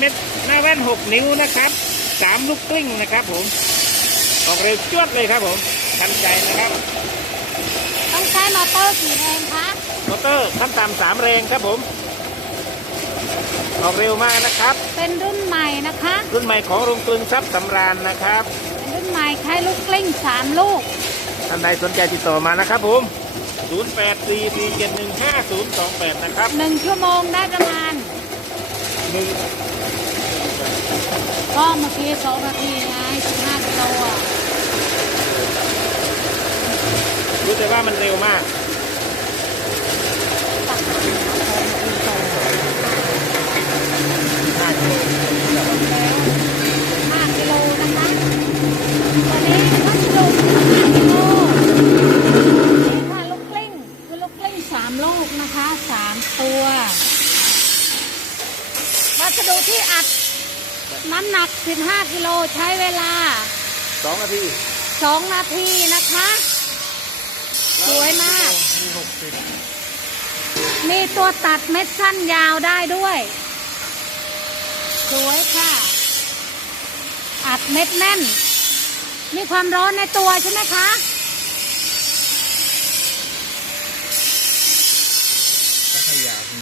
เป็นอัดเม็ดหน้าแว่น 6 นิ้วนะครับสามลูกกลิ้งนะครับผมออกเร็วจวดเลยครับผมทันใจนะครับ ต้องใช้มอเตอร์กี่แรงคะมอเตอร์ขั้นต่ำสามแรงครับผม ออกเร็วมากนะครับ เป็นรุ่นใหม่นะคะ รุ่นใหม่ของโรงกลึงทรัพย์สำราญนะครับเป็นรุ่นใหม่ใช้ลูกกลิ้งสามลูกท่านใดสนใจติดต่อมานะครับผม 0844715028 นะครับ หนึ่งชั่วโมงได้ประมาณ หนึ่ง ก็เมื่อกี้สองนาทีไงสิบห้ากิโลอะรู้แต่ว่ามันเร็วมากตักน้ำของคุณโต5กิโลแล้วห้ากิโลนะคะตอนนี้พัสดุห้ากิโลนี่ค่ะลูกกลิ้งคือลูกกลิ้งสามลูกนะคะสามตัววัสดุที่อัด น้ำหนัก 15 กิโลใช้เวลา2นาที2 นาทีนะคะ สวยมาก มี60มีตัวตัดเม็ดสั้นยาวได้ด้วย สวยค่ะ อัดเม็ดแน่น มีความร้อนในตัวใช่ไหมคะใ